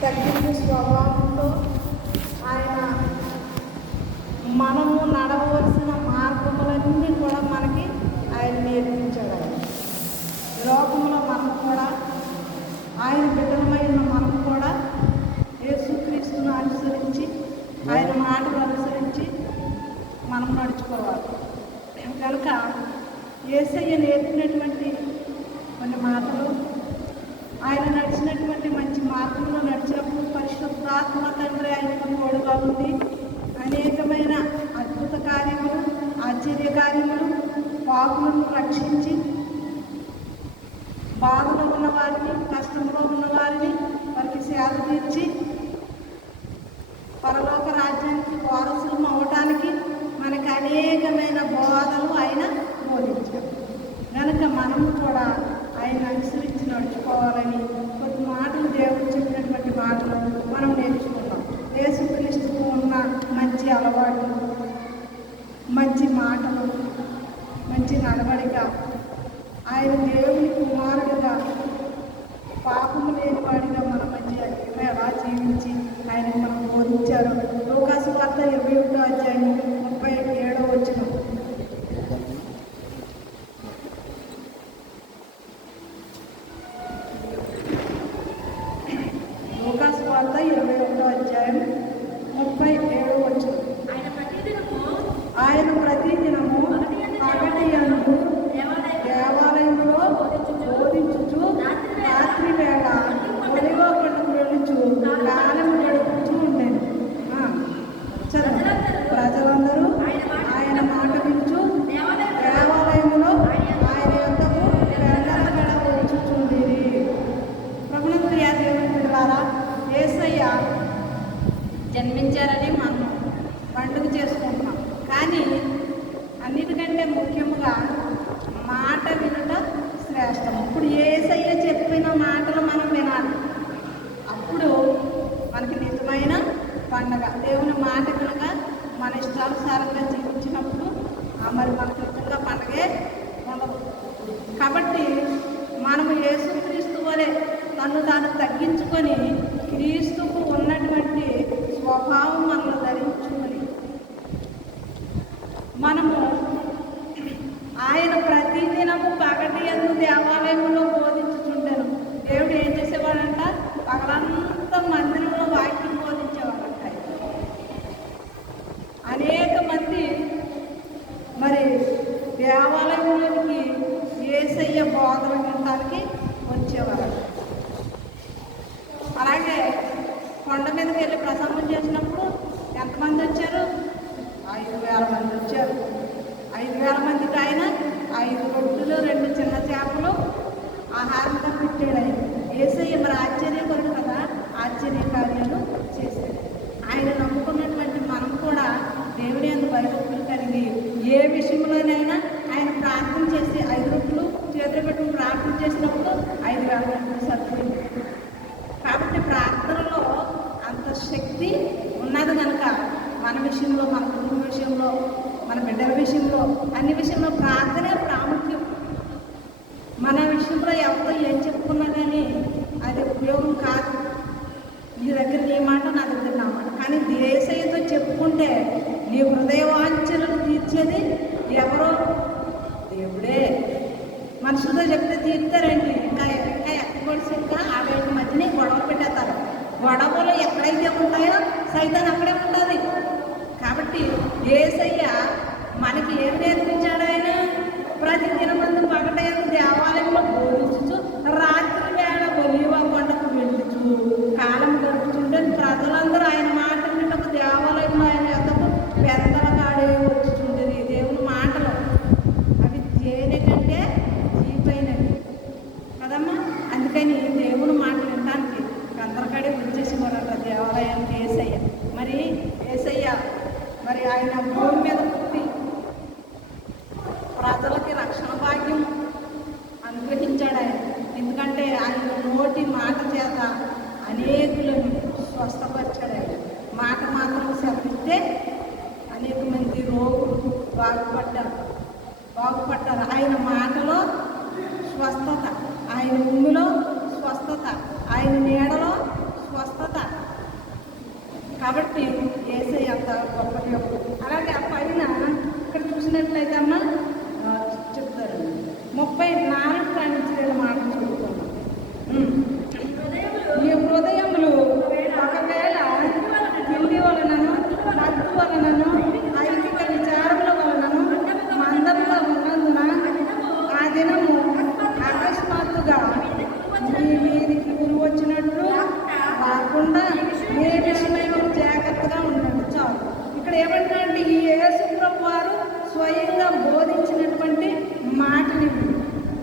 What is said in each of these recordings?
తగ్గింపు స్వభావంతో ఆయన మనము నడవలసిన మార్గములన్నీ కూడా మనకి ఆయన నేర్పించాడు. ఆయన లోకంలో మనం కూడా ఆయన బిడ్డలమైన మనం కూడా యేసుక్రీస్తును అనుసరించి ఆయన మాటలు అనుసరించి మనం నడుచుకోవాలి. కనుక యేసయ్య నేర్పినటువంటి కొన్ని మాటలు, ఆయన నడిచినటువంటి మంచి మార్గంలో నడిచినప్పుడు పరిశుద్ధాత్మ తండ్రి ఆయనకు తోడుగా ఉంది అనేకమైన అద్భుత కార్యములు, ఆశ్చర్య కార్యములు, పాపులను రక్షించి బాధలో ఉన్న వారిని, కష్టంలో ఉన్న వారిని వారికి సేద తీర్చి పరలోక రాజ్యానికి వారసులు అవ్వటానికి మనకి అనేకమైన బోధలు ఆయన బోధించారు. కనుక మనం కూడా ఆయన అనుసరించి నడుచుకోవాలని కొన్ని మాటలు దేవుడు చెప్పినటువంటి మాటలు మనం నేర్చుకుంటాం. యేసుక్రీస్తుకు ఉన్న మంచి అలవాట్లు, మంచి మాటలు, మంచి నడవడిక, ఆయన దేవుని కుమారుడిగా పాపము లేనివాడిగా మన మధ్య ఎలా జీవించి ఆయన మనం బోధించారు. లూకాసు వార్త 21వ అధ్యాయం 37వ వచనం. లూకాసు వార్త 21వ అధ్యాయం 37వ వచనం. ఆయన ప్రతిదినము పగటియందు దేవాలయంలో బోధించుచు రాత్రి వేళ ఒలివ కొండకు వెళ్ళుచు కాలం గడుపుచూ ఉండేది. ప్రజలందరూ ఆయన మాట వినుచు దేవాలయంలో ఆయన యొద్దకు వెంటనే వచ్చుచుండిరి. ప్రభునందు ప్రియ దేవుని బిడ్డలారా, యేసయ్య జన్మించారని మనం పండుగ చేసుకుంటున్నాం. కానీ అన్నిటికంటే ముఖ్యముగా మాట వినుట శ్రేష్టం. ఇప్పుడు యేసయ్య చెప్పిన మాటలు మనం వినాలి. అప్పుడు మనకి నిజమైన పండగ. దేవుని మాట కనుక మన ఇష్టానుసారంగా జీవించినప్పుడు మరి మనకు నిజంగా పండగే ఉండదు. కాబట్టి మనము యేసుక్రీస్తు వలె తను తాను తగ్గించుకొని క్రీస్తుకు ఉన్నటువంటి స్వభావం మనల్ని ధరించుకొని మనము ఆయన ప్రతిదినము పగటియందు దేవాలయంలో బోధించుచుండెను. దేవుడు ఏం చేసేవాడంట? పగలంతా మందిరంలో వాక్యం బోధించేవాడంట. అనేక మంది మరి దేవాలయంలోనికి యేసయ్య బోధన వినడానికి వచ్చేవారంట. అలాగే కొండ మీదకి వెళ్ళి ప్రసంగం చేసినప్పుడు ఎంతమంది వచ్చారు? 5,000 మంది వచ్చారు. 5,000 మందికి ఆయన 5 రొట్టెలు 2 చిన్న చేపలు ఆహారంగా పెట్టాడు. ఆయన యేసయ్య మరి ఆశ్చర్యపరుడు కదా, ఆశ్చర్య కార్యాలు చేశాడు. ఆయన నమ్ముకున్నటువంటి మనం కూడా దేవుని యందు భయభక్తులు కలిగి ఏ విషయంలోనైనా ఆయన ప్రార్థన చేసి 5 రొట్టెలు చేతులు పెట్టుకుని ప్రార్థన చేసినప్పుడు 5,000 మంది సరిపోయింది. కాబట్టి ప్రార్థనలో అంత శక్తి ఉన్నది కనుక మన విషయంలో, మన కుటుంబ విషయంలో, మన బిడ్డల విషయంలో, అన్ని విషయంలో ప్రార్థనే ప్రాముఖ్యం. మన విషయంలో ఎవరితో ఏం చెప్పుకున్నా కానీ అది ఉపయోగం కాదు. నీ దగ్గర నీ మాట, నా దగ్గర నా మాట. కానీ యేసయ్యతో చెప్పుకుంటే నీ హృదయవాంఛలను తీర్చేది ఎవరో? దేవుడే. మనుషులతో చెప్తే తీర్తారండి. ఇంకా ఎక్కబడిసి ఇంకా ఆవేటి మధ్యనే గొడవ పెట్టేస్తారు. గొడవలు ఎక్కడైతే ఉంటాయో సైతాన్ అక్కడే ఉంటుంది. కాబట్టి యేసయ్య మనకి ఏం నేర్పించాడు? ఆయన ప్రతి దినమందు పగటైన దేవాలయంలో బోధించు, రాత్రి వేళ ఒలీవ కొండకు వెళ్ళుచు కాలం గడుపుతుంటే ప్రజలందరూ ఆయన మాట వింటకు దేవాలయంలో ఆయన యొద్దకు పెద్దల కాడే వచ్చుచుండేది. దేవుని మాటలు అవి తేనె కంటే తీపైనవి కదమ్మా. అందుకని దేవుని మాట వినడానికి పెద్దలకాడే వచ్చేసేవారంట దేవాలయానికి యేసయ్య. మరి యేసయ్య మరి ఆయన భూమి మీద పుట్టి ప్రజలకి రక్షణ భాగ్యం అనుగ్రహించాడు ఆయన. ఎందుకంటే ఆయన నోటి మాట చేత అనేకులను స్వస్థపరిచాడు. ఆయన మాట మాత్రం సెలవిస్తే అనేక మంది రోగులు బాగుపడ్డారు. ఆయన మాటలో స్వస్థత, ఆయన ఉమ్మిలో స్వస్థత, ఆయన నీడలో స్వస్థత, కాబట్టి యేసయ్య అంత గొప్ప దేవుడు. అలాగే ఆ పైన ఇక్కడ చూసినట్లయితే అమ్మ చెప్తారు 34 నుంచి నేను మాట చదువుతున్నాను. ఈ హృదయములు ఒకవేళ తిండి వలనను మత్తు వలనను ఐకిక విచారముల వలనను మందముగా ఉన్నందున ఆ దినము అకస్మాత్తుగా మీ మీదికి గురి వచ్చినట్లు కాకుండా ఏ విషయమై మీరు జాగ్రత్తగా ఉండండి. చాలు. ఇక్కడ ఏమంటారంటే ఈ యేసు ప్రభువు వారు స్వయంగా బోధించినటువంటి మాటని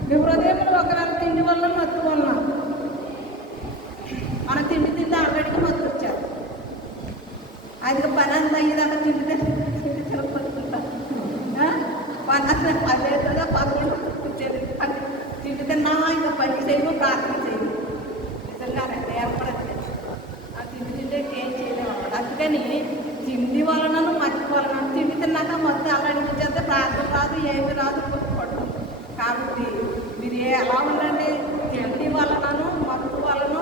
మీ హృదయంలో ఒకవేళ తిండి వల్ల మత్తు వల్ల మన తిండి ఆల్రెడీకి మత్తు వచ్చారు. అది పని అంతా అయ్యేదాకా తిండి తినపడుతుంటా పని అంతా అదేగా పదకొండు వచ్చేది తిండి తిన్నా ఇంకా పని చేయము ప్రార్థన చేయము నిజంగా ఏర్పడట్లేదు. ఆ తిండి ఏం చేయలేము. అందుకని తిండి వలనను మత్తు వలన తిండి తిన్నాక మత్తు అలాంటి చేస్తే ప్రార్థన రాదు, ఏమి రాదు, పట్టు. కాబట్టి మీరు ఎలా ఉండండి, తిండి వలనను మత్తు వలన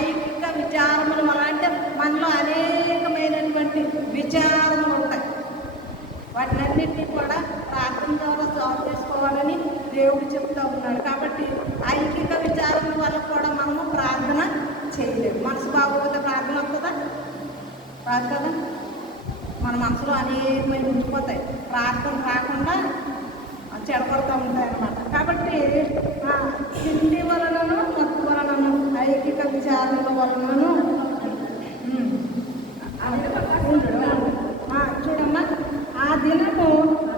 ఐకిక విచారములు వలన అంటే మనలో అనేకమైనటువంటి విచారములు ఉంటాయి. వాటినన్నింటినీ కూడా ప్రార్థన ద్వారా సాల్వ్ చేసుకోవాలని దేవుడు చెప్తూ ఉన్నాడు. కాబట్టి ఐకిక విచారముల వల్ల కూడా మనము ప్రార్థన చేయలేము. మనసు బాగోకపోతే ప్రార్థన వస్తుందా? రాదు కదా. మన మనసులో అనేకమైన ఉండిపోతాయి, ప్రార్థన రాకుండా చెడపడుతూ ఉంటాయి అన్నమాట. కాబట్టి తిండి వలనను మత్తు వలనను ఐకిక విచారణ వలనను చూడమ్మా ఆ దినము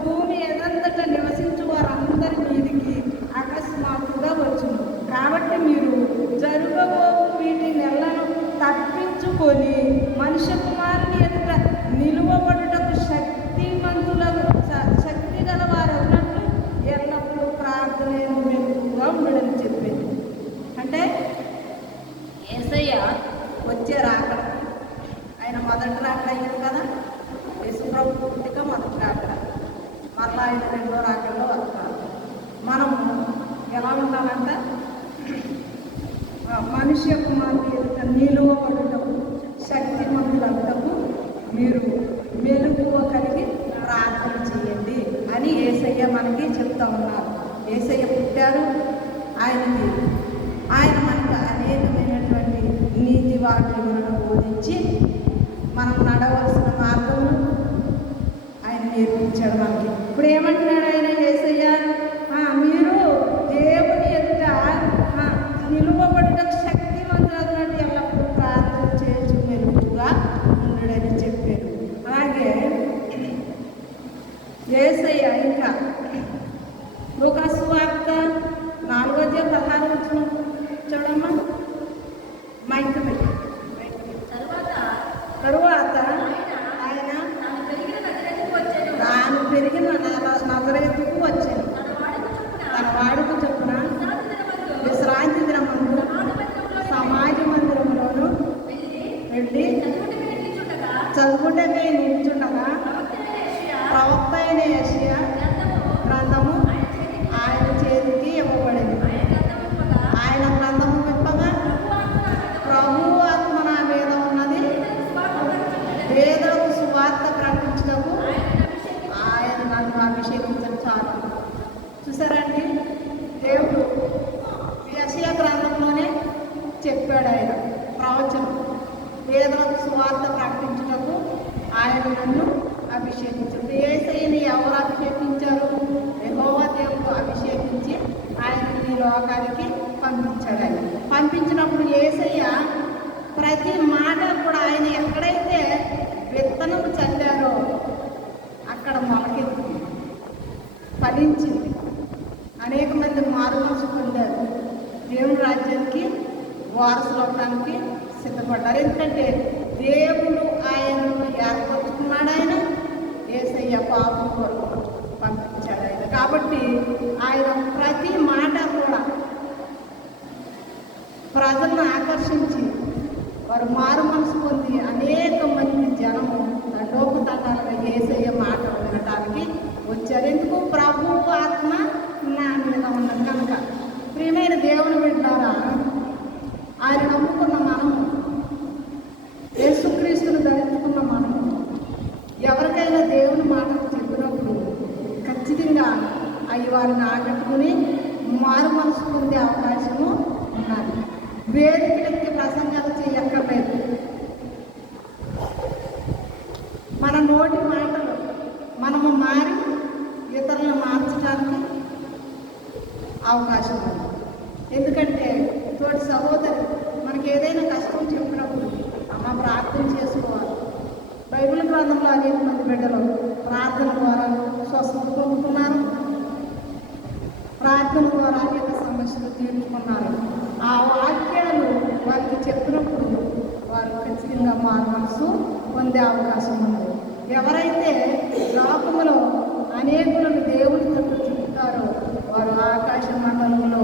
భూమి ఎదంతట నివసించు వారందరి మీదికి అకస్మాత్తుగా వచ్చును. కాబట్టి మీరు జరగబోవు వీటి నెలను తప్పించుకొని మనుష్య కుమారుని ఎదుట నిలువబడుటకు శక్తి గల వారు ఉన్నట్లు ఎల్లప్పుడూ ప్రార్థనను మెలుగుగా ఉండడని చెప్పింది. అంటే యేసయ్య వచ్చే రాకడ ఆయన మొదటి రాకడ అయ్యింది కదా. యేసుప్రభు పుట్టిక మొదటి రాకడ, మరలా ఆయన రెండో రాకడలో వస్తారు. మనము ఎలా ఉండాలంట? మనుష్య కుమారుని ఎదుట నిలువబడుటకు శక్తిమంతులంతకు మీరు మెలుగువ కలిగి ప్రార్థన చేయండి అని యేసయ్య మనకి చెప్తా ఉన్నారు. యేసయ్య పుట్టారు, ఆయన మనకు అనేకమైనటువంటి నీతి వాక్యములను బోధించి మనం నడవలసిన మార్గమును ఆయన నేర్పించాడు మనకి. ఇప్పుడు ఏమంటున్నాడు ఆయన యేసయ్య? మీరు దేవుని ఎదుట నిలువబడ్డకు శక్తివంతులైనట్టు ఎల్లప్పుడూ ప్రార్థన చేయొచ్చు, మెలుగుగా ఉండడని చెప్పారు. అలాగే యేసయ్య ఇంకా లూకా సువార్త 4:16 చూడమ్మా. మైక్ పెట్టి తరువాత ఆయన తాను పెరిగిన నజరేతుకు వచ్చాను. తన వాడుకు చొప్పున విశ్రాంతి దినమందు సమాజ మందిరంలోను వెళ్ళి చదువుటకై నిల్చుండగా ప్రవక్త అయిన యెషయా గ్రంథము ఆయన చేతికి ఇవ్వబడింది. ఆయన గ్రంథము విప్పగా ప్రభువు ఆత్మ నా మీద ఉన్నది, వేదలకు సువార్త ప్రకటించటకు ఆయన నన్ను అభిషేకించడం. చాలు. చూసారండి, దేవుడు యెషయా గ్రంథంలోనే చెప్పాడు. ఆయన ప్రవచనం వేదలకు సువార్త ప్రకటించటకు ఆయన నన్ను అభిషేకించాడు. యేసయ్యని ఎవరు అభిషేకించారు? యెహోవా దేవుడు అభిషేకించి ఆయనని ఈ లోకానికి పంపించాడు. ఆయన పంపించినప్పుడు యేసయ్య ప్రతి మాట కూడా ఆయన ఎక్కడైతే విత్తనం చల్లారో అక్కడ మొలకెత్తింది, ఫలించింది. అనేక మంది మారు మనసు పొందారు, దేవుని రాజ్యానికి వారసులు అవడానికి సిద్ధపడ్డారు. ఎందుకంటే దేవుడు ఆయనను ఏర్పరచుకున్నాడు. ఆయన యేసయ్య పాపం కొరకు పంపించాడు ఆయన. కాబట్టి ఆయన ప్రతి మాట కూడా ప్రజలను ఆకర్షించి వారు మారు మనసు పొంది అనేక మంది జనము దండోపదండాలుగా యేసయ్య మాట వినడానికి వచ్చారు. ఎందుకు? ప్రభు ఆత్మ నా మీద ఉన్నది కనుక. ప్రియమైన దేవుని బిడ్డలారా, ఆయన నమ్ముకున్న మనము యేసుక్రీస్తును ధరించుకున్న ప్రసంగాలు చేయక్కర్లేదు. మన నోటి మాటలు మనము మారి ఇతరులను మార్చడానికి అవకాశం ఉంది. ఎందుకంటే తోటి సహోదరి మనకి ఏదైనా కష్టం చెప్పినప్పుడు అమ్మ ప్రార్థన చేసుకోవాలి. బైబిల్ గ్రంథంలో అనేక మంది బిడ్డలు ప్రార్థన ద్వారా స్వస్థత పొందుతున్నారు, ప్రార్థన ద్వారా అనేక సమస్యలు తీర్చుకున్నారు. ఆ వాక్యాలు వారికి చెప్పినప్పుడు వారు ఖచ్చితంగా మనసు పొందే అవకాశం ఉంది. ఎవరైతే లోకములో అనేకులను దేవుని తట్టు చూపుతారో వారు ఆకాశ మండలంలో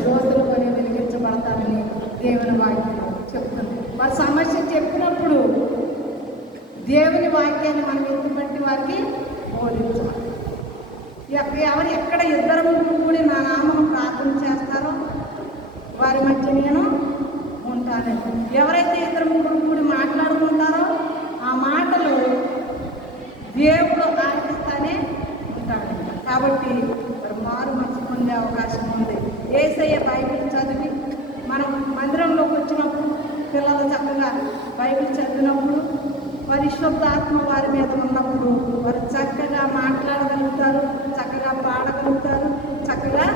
జ్యోతులు కొని వెలిగించబడతారని దేవుని వాక్యం చెప్తుంది. వారి సమస్య చెప్పినప్పుడు దేవుని వాక్యాన్ని మనం ఎత్తుపట్టి వారికి బోధించాలి. ఎవరు ఎక్కడ ఇద్దరు ముగ్గురు కూడి నా నామను ప్రార్థన చేస్తారో వారి మధ్య నేను ఉంటానండి. ఎవరైతే ఇద్దరు ముగ్గురు కూడి మాట్లాడుకుంటారో ఆ మాటలు దేవుడు ఆలకిస్తానే ఉంటాడు. కాబట్టి మరి మారు మనసు పొందే అవకాశం ఉంది. యేసయ్య బైబిల్ చదివి మనం మందిరంలోకి వచ్చినప్పుడు పిల్లలు చక్కగా బైబిల్ చదివినప్పుడు పరిశుద్ధాత్మ వారి మీద ఉన్నప్పుడు వారు చక్కగా మాట్లాడగలుగుతారు, చక్కగా పాడగలుగుతారు, చక్కగా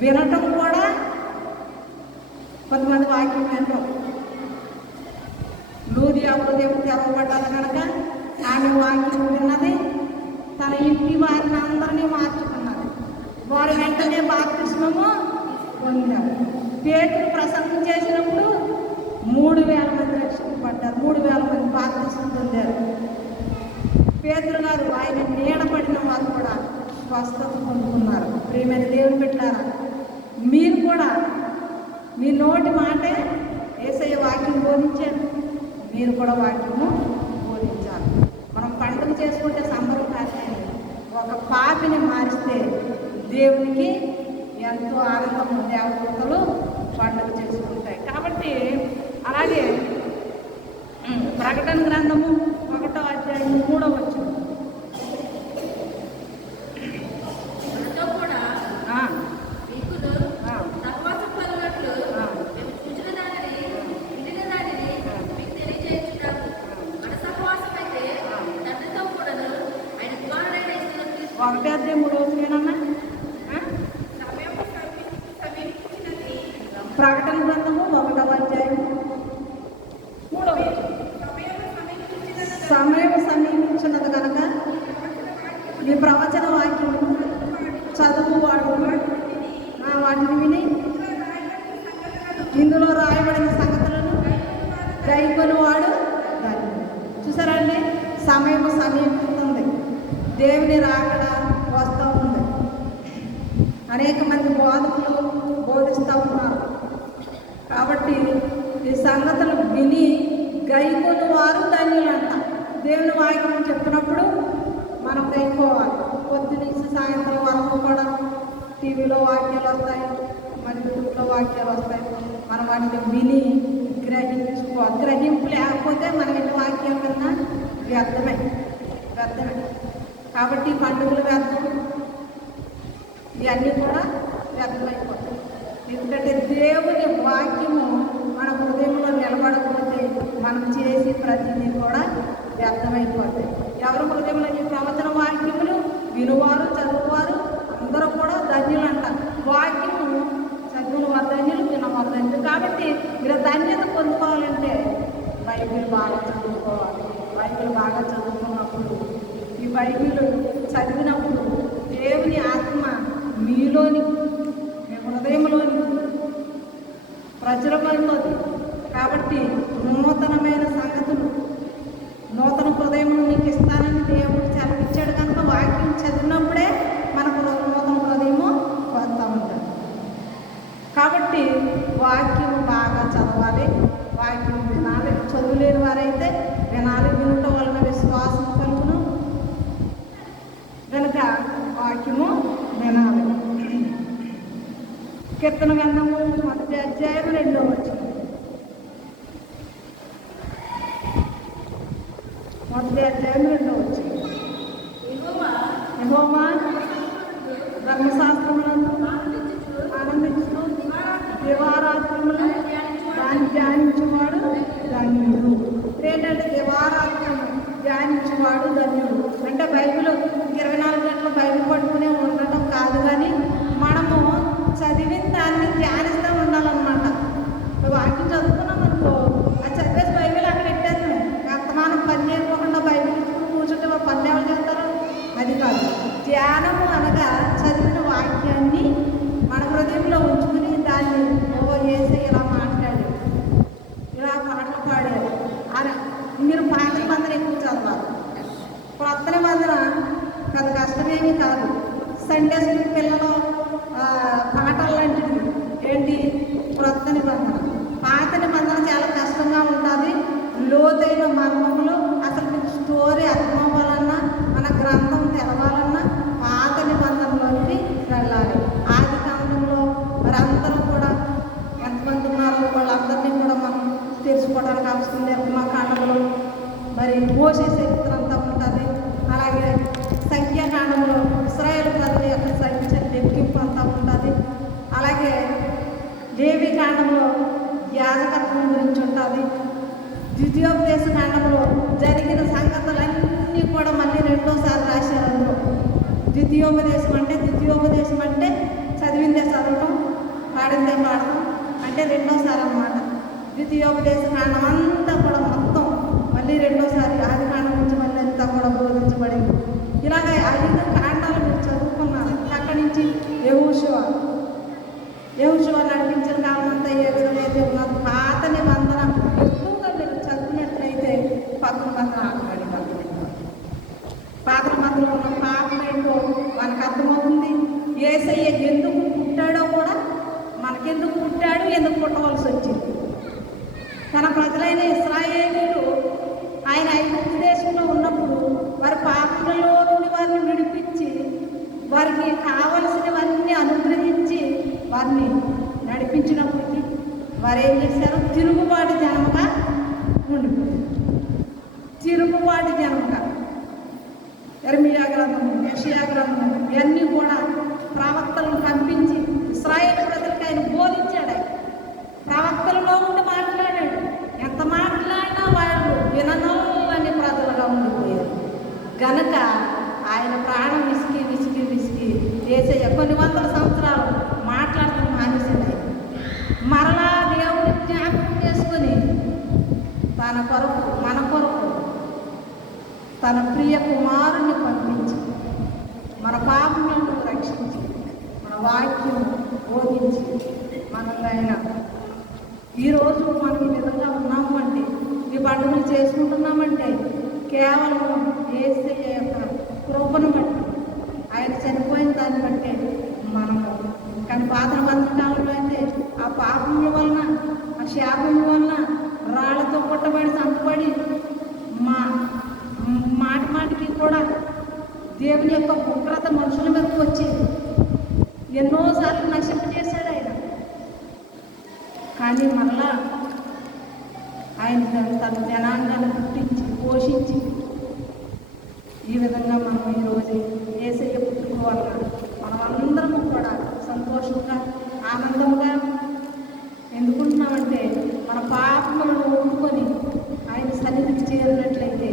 వినటం కూడా. కొంతమంది వాక్యం వినటం లూదియా హృదయం తెరవబడ్డారు కనుక ఆమె వాక్యం విన్నది తన ఇంటి వారిని అందరినీ మార్చుకున్నది. వారు వెంటనే బాప్తిస్మము పొందారు. పేతురు ప్రసంగం చేసినప్పుడు 3,000 మంది రక్షింపబడ్డారు, 3,000 మంది బాప్తిస్మం పొందారు. పేతురు గారు ఆయన నీడపడిన వారు కూడా స్వస్థత పొందుకున్నారు. ప్రియమైన దేవుని పెట్టారా, మీరు కూడా మీ నోటి మాటే యేసయ్య వాక్యం బోధించారు, మీరు కూడా వాక్యము బోధించాలి. మనం పండుగ చేసుకుంటే సంబరం కాదండి. ఒక పాపిని మారిస్తే దేవునికి ఎంతో ఆనందము, దేవదూతలు పండుగ చేసుకుంటాయి. కాబట్టి అలాగే ప్రకటన గ్రంథము 1వ అధ్యాయం 3వ వచనం ఒకటే అధ్యాయం 3వ వచనమేనన్నా. ప్రకటన గ్రంథము 1వ అధ్యాయం 3వ వచనం. సమయం సమీపించినది కనుక ఈ ప్రవచన వాక్యం చదువువాడు వాటిని విని ఇందులో రాయబడిన సంగతులను గైకొనువాడు దాన్ని. చూసారా అండి, సమయం సమీపిస్తుంది, దేవుని రాకడ వస్తూ ఉంది. అనేక మంది బోధకులు బోధిస్తూ ఉన్నారు. కాబట్టి ఈ సంగతులు విని గైకొని వారు ధన్యులంట. దేవుని వాక్యం చెప్పినప్పుడు మనం గైకోవాలి. పొద్దు నుంచి సాయంత్రం వరకు కూడా టీవీలో వాక్యాలు వస్తాయి, మరి యూట్యూబ్లో వాక్యాలు వస్తాయి. మనం వాటిని విని గ్రహించుకోవాలి. గ్రహింపు లేకపోతే మనం ఎన్ని వాక్యాలు విన్నా వ్యర్థమే. కాబట్టి పండుగలు వ్యర్థం, ఇవన్నీ కూడా వ్యర్థమైపోతాయి. ఎందుకంటే దేవుని వాక్యము మన హృదయంలో నిలబడకపోతే మనం చేసి ప్రతిదీ కూడా వ్యర్థమైపోతాయి. ఎవరి హృదయంలో ఈ ప్రవచన వాక్యములు వినువారు చదువువారు అందరూ కూడా ధన్యులు అంట. వాక్యము చదువుని వర్ధన్యులు, విన వర్ధన్యులు. కాబట్టి మీరు ధన్యత పొందుకోవాలంటే బైబిల్ బాగా చదువుకోవాలి. బైబిల్ బాగా చదువుకున్నప్పుడు, ఈ బైబిల్ చదివినప్పుడు దేవుని ఆత్మ మీలోని, మీ హృదయంలోని ప్రచురమవుతుంది. కాబట్టి నూతనమైన సంగతులు, నూతన హృదయమును నీకు ఇస్తానని దేవుడు సెలవిచ్చాడు కనుక వాక్యం చదివినప్పుడే మనకు నూతన హృదయము వస్తూ ఉంటుంది. కాబట్టి వాక్యం బాగా చదవాలి, వాక్యం వినాలి. చదువులేని వారైతే వినాలి. వినటం వలన విశ్వాసం కలుగును కనుక వాక్యము వినాలి. కీర్తన గ్రంథము 1వ అధ్యాయం 2వ వచనం. 1వ అధ్యాయం 2వ వచనం. యెహోవా ధర్మశాస్త్రములను ఆనందించుతూ దివారాత్రములు దాన్ని ధ్యానించేవాడు ధన్యుడు. ఏంటంటే దివారాత్రం ధ్యానించేవాడు ధన్యుడు. అంటే బైబిల్ 24 గంటలు బైబిల్ పట్టుకునే ఉండటం కాదు, కానీ మనము చదివిన దాన్ని ధ్యానిస్తూ ఉండాలన్నమాట. వాక్యం చదువుకున్నాం అనుకో, అది చదివేసి బైబిల్ అక్కడ పెట్టేది వర్తమానం పని చేయకుండా బైబిల్ కూర్చుంటే పని ఎవరు చేస్తారు? అది కాదు. ధ్యానము అనగా చదివిన వాక్యాన్ని మన హృదయంలో ఉంచుకుని దాన్ని వేసి ఇలా మాట్లాడారు, ఇలా పాటలు పాడారు. మీరు పాత నిబంధన ఎక్కువ చదవాలి. కొత్త నిబంధన పెద్ద కష్టమేమీ కాదు. సండే స్కూల్ పిల్లలు పాటలు లాంటివి ఏంటి క్రొత్త నిబంధన. పాత నిబంధన చాలా కష్టంగా ఉంటుంది, లోతైన మర్మములు. అసలు మీకు స్టోరీ అర్థం అవ్వాలన్నా, మన గ్రంథం తెలవాలన్నా పాత నిబంధనలోకి వెళ్ళాలి. ఆది కాండంలో వారందరూ కూడా ఎంతమంది ఉన్నారో వాళ్ళందరినీ కూడా మనం తెలుసుకోవడానికి అవసరం. నిర్గమకాండంలో మరి మోషే చరిత్ర అంతా ఉంటుంది. అలాగే సంఖ్యాకాండంలో ఇశ్రాయేలు ప్రజల యొక్క సంఖ్య లెక్కింపు అంతా ఉంటుంది. అలాగే లేవి కాండంలో యాజకత్వం గురించి ఉంటుంది. ద్వితీయోపదేశ కాండంలో జరిగిన సంగతులన్నీ కూడా మళ్ళీ రెండోసారి రాశారు. అందులో ద్వితీయోపదేశం అంటే చదివిందే చదవటం, పాడిందే పాడటం అంటే రెండోసారి అన్నమాట. ద్వితీయోపదేశ కాండం అంతా కూడా మొత్తం మళ్ళీ రెండోసారి ఆది కాండం నుంచి మళ్ళీ అంతా కూడా బోధించబడింది. ఇలాగ 5 కాండాలు మీరు చదువుకున్నారు. అక్కడి నుంచి యెహోషువ నడిపించిన కాలం అంతా ఏ విధంగా అయితే ఉన్నది. పాత నిబంధన ఎక్కువగా మీరు చదివినట్లయితే పాత నిబంధన ఆడబడి పాత నిబంధనలో ఉన్న పాపం ఏంటో మనకు అర్థమవుతుంది. యేసయ్య ఎందుకు పుట్టాడో కూడా, మనకెందుకు పుట్టాడు, ఎందుకు పుట్టవలసి వచ్చింది. తన ప్రజలైన ఇశ్రాయేలీయులు ఆయన ఐగుప్తు దేశంలో ఉన్నప్పుడు వారి పాపంలో నుండి వారిని విడిపించి వారికి కావలసినవన్నీ అనుగ్రహించి వారిని నడిపించినప్పటికీ వారు ఏం చేశారు? తిరుగుబాటు జనముగా ఉండిపోయారు. తిరుగుబాటు జనముగా యెరెమీయా గ్రంథము, యెషయా గ్రంథము ఇవన్నీ కూడా ప్రవక్తలను పంపించి ఇశ్రాయేలు ప్రజలకు ఆయన బోధించాడు. ప్రవక్తలలో ఉండి మాట్లాడాడు. ఎంత మాట్లాడినా వాళ్ళు విననోళ్ళని ప్రజలుగా ఉండిపోయారు. గనక ఆయన ప్రాణం విసిగి యేసయ్య కొన్ని వందల సంవత్సరాలు మాట్లాడటం మానేసాడు. మరలా దేవుని జ్ఞాపకం చేసుకుని తన కొరకు, మన కొరకు తన ప్రియ కుమారుని పంపించి మన పాపములను రక్షించి మన వాక్యం బోధించి మనల్ని ఆయన ఈరోజు మనం ఈ విధంగా ఉన్నాము అంటే, ఈ పండుగలు చేసుకుంటున్నామంటే కేవలం యేసయ్య యొక్క కృపను బట్టి, ఆయన చనిపోయిన దాన్ని బట్టే మనము. కానీ పాత బంధకాలంలో అయితే ఆ పాపముల వలన, ఆ శాపముల వలన రాళ్లతో పుట్టబడి చంపబడి మాటికి కూడా దేవుని యొక్క ఉగ్రత మనుషుల మీదకి వచ్చేది. ఎన్నోసార్లు నశింపజేశాడు ఆయన. కానీ మరలా ఆయన తన జనాంగాన్ని పుట్టించి పోషించి ఈ విధంగా మనం ఈరోజు యేసయ్య పుట్టుక వలన మనమందరము కూడా సంతోషంగా ఆనందంగా ఎందుకుంటున్నామంటే, మన పాపములను ఒప్పుకొని ఆయన సన్నిధికి చేరినట్లయితే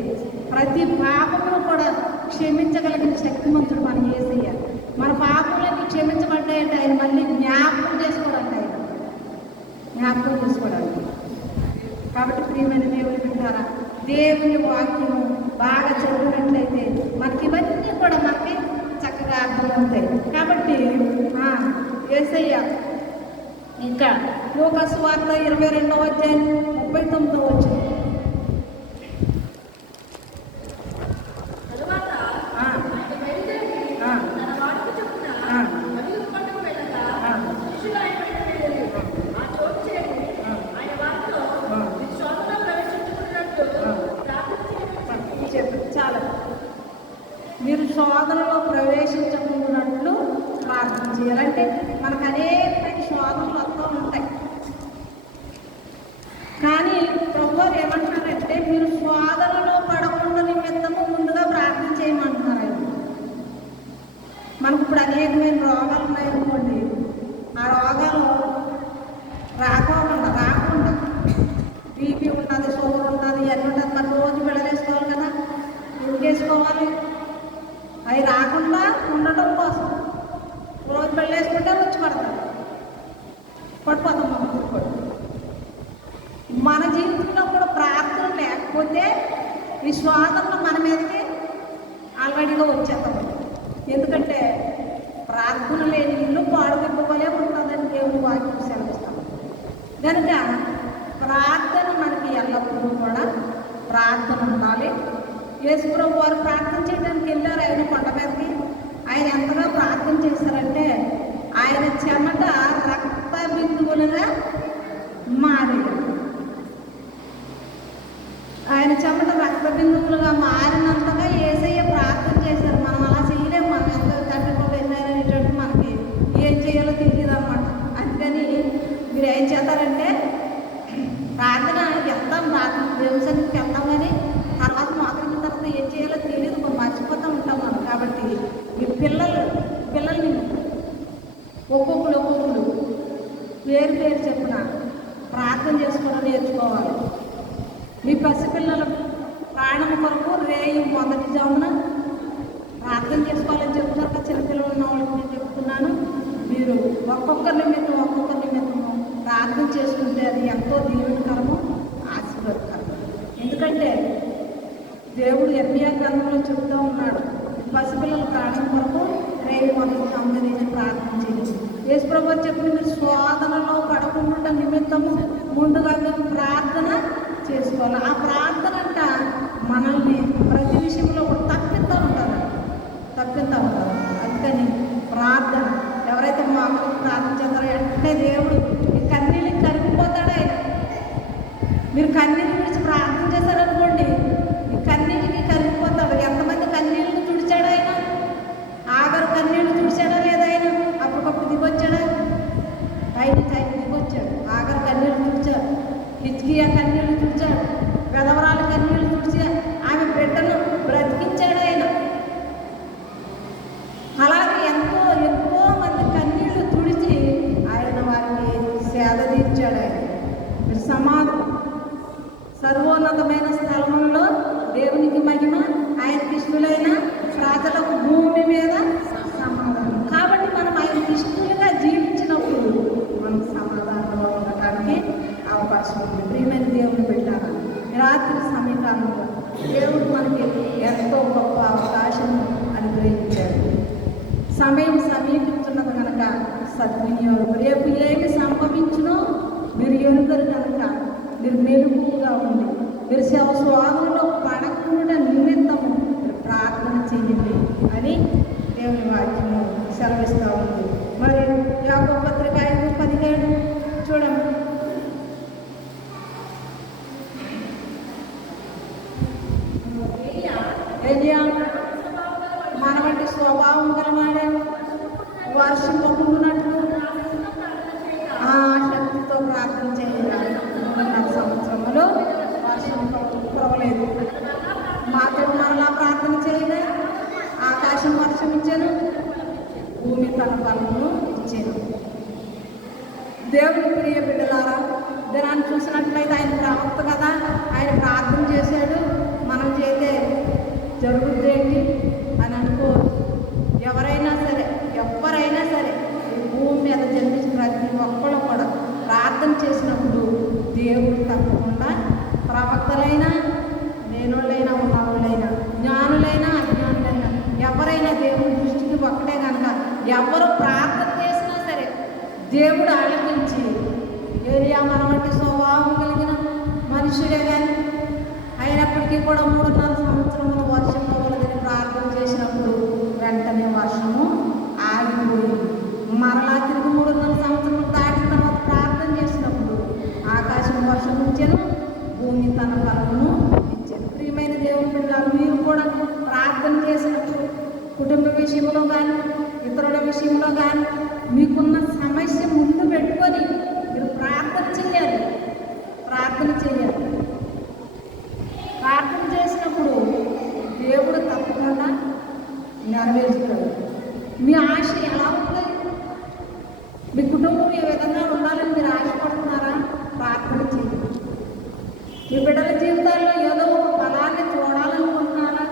ప్రతి పాపమును కూడా క్షమించగలిగిన శక్తిమంతుడు మన యేసయ్య. మన పాపములన్నీ క్షమించబడ్డాయంటే ఆయన మళ్ళీ జ్ఞాపకం చేసుకోవడానికి కాబట్టి ప్రియమైన దేవుని బిడ్డలారా, దేవుని వాక్యము బాగా చదివినట్లయితే మనకి ఇవన్నీ కూడా మనకి చక్కగా అర్థమవుతాయి. కాబట్టి యేసయ్య ఇంకా లూకా సువార్త 22వ అధ్యాయం 39వ వచనం. చాలా మీరు శోధనలో ప్రవేశించకున్నట్లు ప్రార్థన చేయాలంటే మనకు అనేక శోధనలు వస్తూ ఉంటాయి. కానీ ప్రభువారు ఏమంటున్నారంటే, మీరు శోధనలో పడకుండా నిమిత్తము ముందుగా ప్రార్థన చేయమంటున్నారు. మనకు ఇప్పుడు అనేకమైన రోగాలు ఉన్నాయనుకోండి, ఆ రోగాలు రాకుండా మన జీవితంలో కూడా ప్రార్థన లేకపోతే ఈ శోధనలు మన మీదకి ఆల్రెడీగా వచ్చేస్తాం. ఎందుకంటే ప్రార్థన లేని ఇల్లు పాడుదిబ్బలే ఉంటుందని దేవుని వాక్యం సెలవిస్తాం. కనుక ప్రార్థన మనకి ఎల్లప్పుడూ కూడా ప్రార్థన ఉండాలి. యేసుప్రభు వారు ప్రార్థన చేయడానికి వెళ్ళారు ఆయన కొండ మీదకి. ఆయన ఎంతగా ప్రార్థన చేశారంటే ఆయన చెమట రక్త బిందువులుగా మారాడు. ఆయన చెమట రక్త బిందువులుగా మారినంతగా యేసయ్య ప్రార్థన చేశారు. మనం అలా చేయలేము. మనం ఎంత తండ్రి వెళ్ళారనేటట్టు మనకి ఏం చేయాలో తెలియదు అనమాట. అందుకని మీరు ఏం చేస్తారంటే ప్రార్థన వెళ్తాం, ప్రార్థన దేవుని సన్నిధికి వెళ్తాం, కానీ తర్వాత మాత్రమే తర్వాత ఏం చేయాలో తెలియదు, మనం మర్చిపోతూ ఉంటాం మనం. కాబట్టి మీ పిల్లల్ని ఒక్కొక్కరు పేరు చెప్పున ప్రార్థన చేసుకోవడం నేర్చుకోవాలి. మీ పసిపిల్లల ప్రాణం కొరకు రేయి మొదటి జామున ప్రార్థన చేసుకోవాలని చెప్తున్నారు కదా. చిన్నపిల్లలు ఉన్న వాళ్ళకి నేను చెప్తున్నాను, మీరు ఒక్కొక్కరి నిమిత్తము ప్రార్థన చేసుకుంటే అది ఎంతో దీవెనకరము, ఆశీర్వాదకరము. ఎందుకంటే దేవుడు యెర్మీయా గ్రంథంలో చెప్తూ ఉన్నాడు, పసిపిల్లల ప్రాణం కొరకు రేయి మొదటి జామున నేను ప్రార్థన చేయండి. యేసుప్రభు చెప్పిన మీరు శోధనలో పడకుండా నిమిత్తము ముందుగా మేము ప్రార్థన చేసుకోవాలి. ఆ ప్రార్థన అంట మనల్ని ప్రతి విషయంలో కూడా తప్పిస్తూ ఉంటారు. అందుకని ప్రార్థన ఎవరైతే మామూలు ప్రార్థన చేస్తారో వెంటనే దేవుడు మీ కన్నీళ్ళకి కరిగిపోతాడు. ఆయన మీరు కన్నీళ్ళు విడిచి ప్రార్థన చేశారనుకోండి, మీ కన్నీళ్ళకి కరిగిపోతాడు. ఎంతమంది కన్నీళ్ళని తుడిచాడు ఆయన? ఆగరు కన్నీళ్ళు తుడిచాడా లేదా? ఆయన అప్పటికప్పుడు దిగొచ్చాడా? పైనుంచి ఆయన దిగొచ్చాడు. ఆగరు కన్నీళ్ళు తుడిచాడు, హిజ్కియా కన్నీళ్ళు తుడిచాడు, వెధవరాల కన్నీళ్ళు తుడిచి ఆమె బిడ్డను బ్రతికించాడు ఆయన. అలాగే ఎంతో మంది కన్నీళ్లు తుడిచి ఆయన వారికి సేద తీర్చాడు. ఆయన మీరు సమాధానం సర్వోన్నతమైన స్థలములలో దేవునికి మహిమ, ఆయనకి ఇష్టలైన ప్రజలకు భూమి మీద సమాధానం. కాబట్టి మనం ఆయనకి ఇష్టలుగా జీవించినప్పుడు మనం సమాధానంలో ఉండటానికి అవకాశం ఉంది. ప్రియమైన దేవుని పెట్టాలి. రాత్రి సమీకాలంలో దేవుడు మనకి ఎంతో గొప్ప అవకాశం అనుగ్రహించాడు. సమయం సమీపిస్తున్నది కనుక సద్వినియోగం. రేపు ఏమి సంభవించునో మీరు ఎరుగరు కనుక మీరు మెలుగుగా ఉండి మీరు శవస్వాదంలో పడకుండా నిమిత్తము మీరు ప్రార్థన చేయండి అని దేవుని వాక్యము సెలవిస్తూ ఉంది. మరి యాకోబు పత్రిక 5:17 చూడండి. మన వంటి స్వభావం గలవాడే వర్షం పొందునట్లు ఆ శక్తితో ప్రార్థన చేయాలి. 3 సంవత్సరములు వర్షం కురవలేదు. మాతో మరలా ప్రార్థన చేయగా ఆకాశం వర్షం ఇచ్చాను, భూమి తన ఫలమును ఇచ్చాను. దేవుని ప్రియ బిడ్డలారా, దినాన్ని చూసినట్లయితే ఆయన ప్రవక్త కదా, ఆయన ప్రార్థన చేశాడు. మనం చేతే జరుగుద్ది ఏంటి అని అనుకోరు. ఎవరైనా సరే ఈ భూమి మీద జన్మించిన ప్రతి ఒక్కళ్ళు కూడా ప్రార్థన చేసినప్పుడు దేవుడు తప్పకుండా ప్రవక్తలైనా, లేనోళ్ళైనా, ఉన్నవాళ్ళైనా, జ్ఞానులైనా, అజ్ఞానులైనా ఎవరైనా దేవుని దృష్టికి ఒక్కటే కనుక ఎవరు ప్రార్థన చేసినా సరే దేవుడు ఆలకించి ఏరియా మన వంటి స్వభావం కలిగిన మనుషులే కానీ అయినప్పటికీ కూడా 3.5 సంవత్సరములు వర్షం పడలేదని ప్రార్థన చేసినప్పుడు వెంటనే వర్షము ఆగిపోయింది. మరలా తిరిగి 3.5 సంవత్సరములు దాటిన తర్వాత ప్రార్థన చేసినప్పుడు ఆకాశం వర్షం ఇచ్చాను, భూమి తన ఫలమును ఇచ్చాను. ప్రియమైన దేవుని బిడ్డలు, మీరు కూడా ప్రార్థన చేసినప్పుడు కుటుంబ విషయంలో కానీ ఇతరుల విషయంలో కానీ మీకున్న సమస్య ముందు పెట్టుకొని మీరు ప్రార్థన చేయాలి. ప్రార్థన చేసినప్పుడు దేవుడు తప్పకుండా నెరవేరుస్తాడు. మీ ఆశ ఎలా ఉంది? మీ కుటుంబం ఏ విధంగా ఉండాలని మీరు ఆశపడుతున్నారా? ప్రార్థన చేయండి. మీ బిడ్డల జీవితాల్లో ఏదో ఒక ఫలాన్ని చూడాలనుకుంటున్నారా?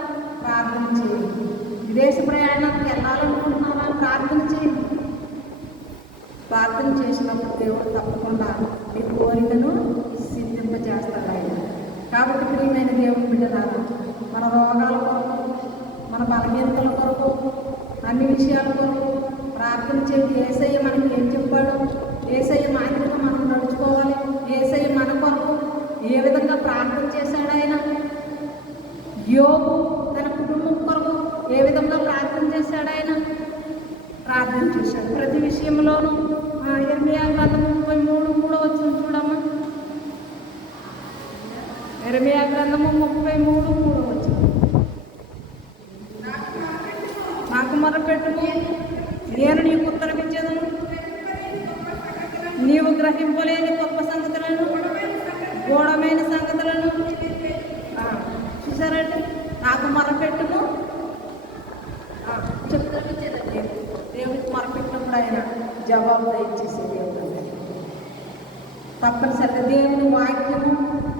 ప్రార్థన చేయండి. విదేశ ప్రయాణానికి వెళ్ళాలనుకుంటున్నారా? ప్రార్థన చేయండి. ప్రార్థన చేసినప్పుడు దేవుడు తప్పకుండా మీ కోరికను సిద్ధింప బిడ్డలారా, మన రోగాల కొరకు, మన బలహీనతల కొరకు, అన్ని విషయాల కొరకు ప్రార్థన చేసి యేసయ్య మనకి ఏం చెప్పాడు, యేసయ్య మాదిరిగా మనం నడుచుకోవాలి, యేసయ్య మన కొరకు ఏ విధంగా ప్రార్థన చేశాడు. ఆయన యోబు తన కుటుంబం కొరకు ఏ విధంగా ప్రార్థన చేశాడు. ఆయన ప్రార్థన చేశాడు ప్రతి విషయంలోనూ. ఇర్మియా గ్రంథం 33:3 చూడమ్మా. ఇర్మియా గ్రంథము 33:3 నాకు మొరపెట్టుము, నేను నీకు ఉత్తరమిచ్చేదను, నీవు గ్రహింపలేని గొప్ప సంగతులను, గూఢమైన సంగతులను. చూసారండి, నాకు మొరపెట్టుము చెప్తాను. దేవుడికి మొరపెట్టినప్పుడు ఆయన జవాబు దయచేసే దేవుడు. తప్పనిసరిగా దేవుని వాక్యము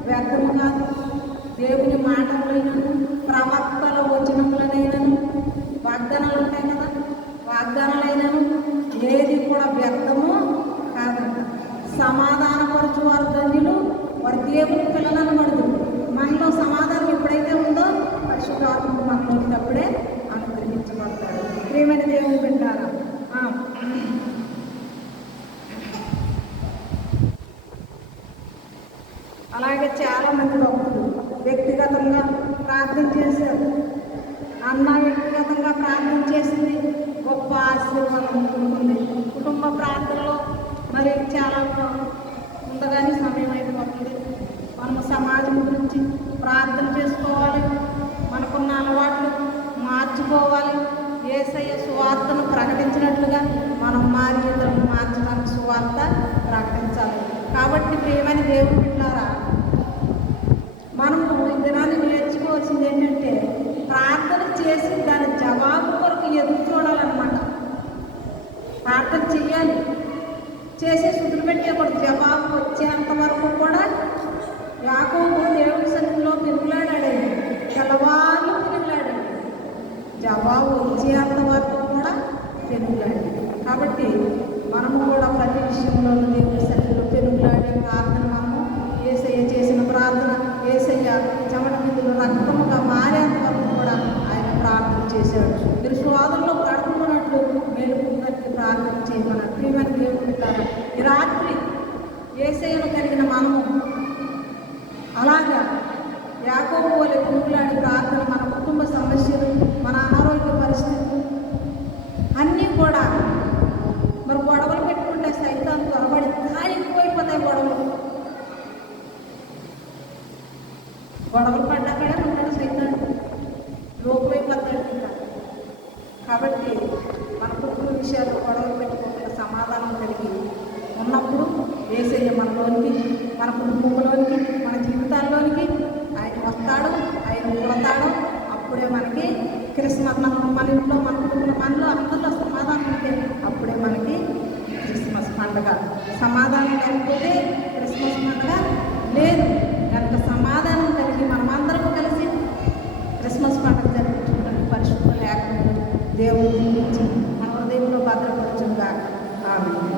వ్యర్థము కాదు. దేవుని మాటలైనను, ప్రవక్తల వచనములనైనను, వాగ్దానాలు ఉంటాయి కదా, వాగ్దానాలైనను ఏది కూడా వ్యర్థము కాదంట. సమాధానపరచు వారు ధన్యులు, వారి దేవుని పిల్లలను మడుదు. మనలో సమాధానం ఎప్పుడైతే ఉందో పరిశుద్ధాత్మ మనలోకి అప్పుడే అనుగ్రహించబడతాడు. ప్రియమైన దేవుని బిడ్డారా, అలాగే చాలామంది భక్తులు వ్యక్తిగతంగా ప్రార్థన చేశారు. అన్న వ్యక్తిగతంగా ప్రార్థన చేసింది, గొప్ప ఆశీర్వాదం ఉంటుంది. కుటుంబ ప్రార్థనలో మరి చాలా ఉండగానే సమయం అయిపోతుంది. మనము సమాజం గురించి ప్రార్థన చేసుకోవాలి, మనకున్న అలవాట్లు మార్చుకోవాలి. యేసయ్య సువార్తను ప్రకటించినట్లుగా మనం మారి ఇతరులను మార్చడానికి సువార్త ప్రకటించాలి. కాబట్టి ప్రియమైన దేవుని బిడ్డలారా, మనము ఈ దినాన్ని నేర్చుకోవాల్సింది ఏంటంటే ప్రార్థన చేసి దాని జవాబు కొరకు ఎదురు చూడాలన్నమాట. ప్రార్థన చెయ్యాలి, చేసి సుదులు పెట్టేకూడదు. జవాబు వచ్చేంత వరకు కూడా యాకోబు దేవుని సన్నిధిలో తిరుగులాడాడు, తెల్లవారు తిరుగులాడాడు. జవాబు వచ్చేంత వరకు కూడా తిరుగులాడాడు. కాబట్టి మనము కూడా ప్రతి విషయంలో దేవుని సన్నిధిలో తిరుగులాడే ప్రార్థన, మనము యేసయ్య చేసిన ప్రార్థన, యేసయ్య చెమట నిధులు రక్తముగా మారేంత వరకు కూడా ఆయన ప్రార్థన చేశాడు. మీరు స్వాదంలో పడుకున్నట్లు మేలుకుందరికి ప్రార్థన చేయమని ప్రియమైన దేవుని బిడ్డలారా, ఈ రాత్రి యేసయ్యను కలిగిన మనము అలాగా యాకోబు వలె తిరుగులాడి ప్రార్థన, మన కుటుంబ సమస్యలు, మన అనారోగ్య పరిస్థితులు అన్నీ కూడా మరి గొడవలు పెట్టుకుంటే సైతాన్ని త్వరబడి ఇంకా ఎక్కువైపోతాయి. గొడవలు పడ్డాకడే ఉంటాడు సైతాన్ని, లోపమైపోతాడు ఇంకా. కాబట్టి మన కుటుంబ విషయాలు గొడవలు పెట్టుకోకుండా సమాధానం కలిగి ఉన్నప్పుడు యేసయ్య మనలోనికి, మన కుటుంబంలోనికి, మన జీవితాల్లోనికి ఆయన వస్తాడు, ఆయన పుడతాడు. అప్పుడే మనకి క్రిస్మస్, మన ఇంట్లో, మన కుటుంబంలో, మనలో అందరిలో సమాధానం ఉంటే అప్పుడే మనకి క్రిస్మస్ పండుగ. సమాధానం లేకపోతే క్రిస్మస్ పండుగ లేదు. కనుక సమాధానం కలిగి మనమందరం కలిసి క్రిస్మస్ పండుగ జరిపించుకుంటాం. పరిశుద్ధ లేకుండా దేవుడు దీవించి మన హృదయంలో భద్రపరచుగా. ఆమేన్.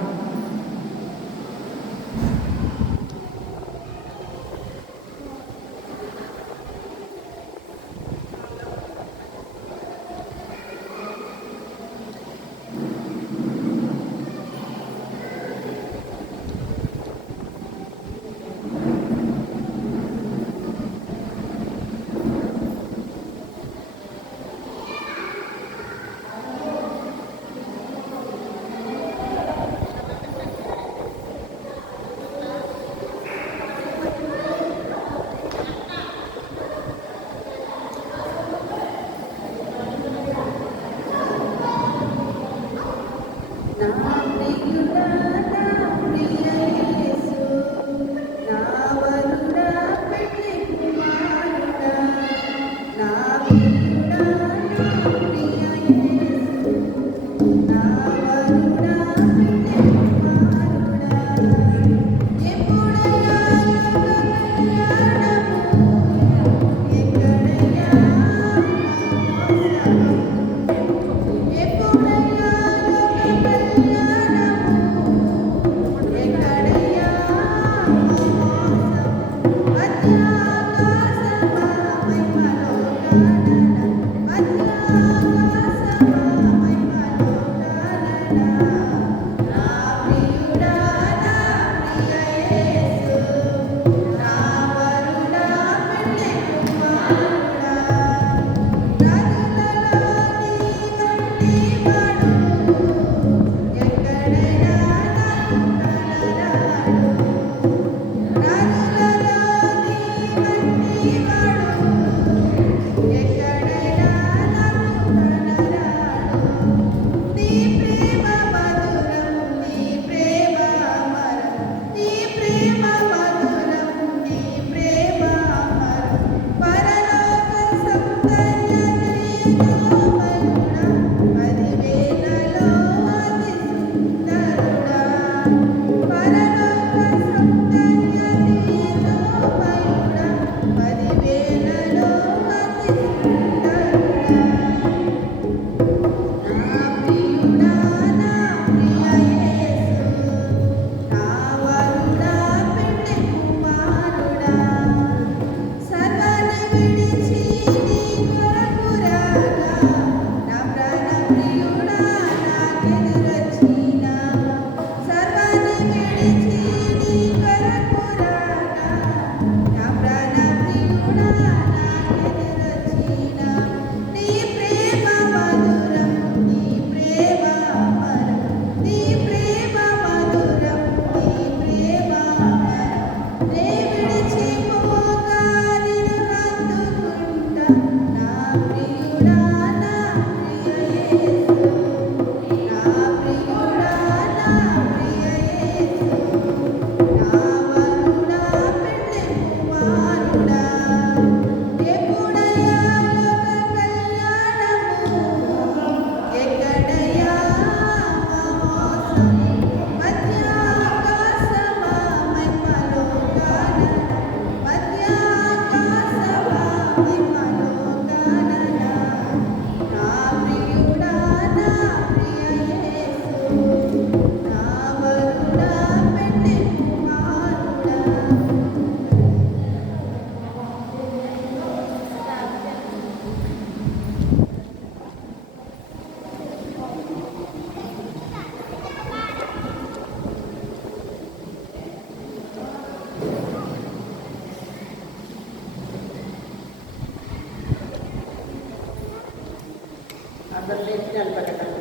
అందరు లేచి నిలబెట్టడం.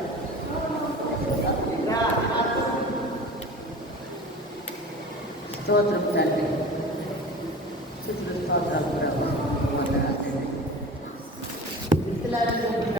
స్తోత్రం తండ్రి, స్తోత్రాలు ప్రభు.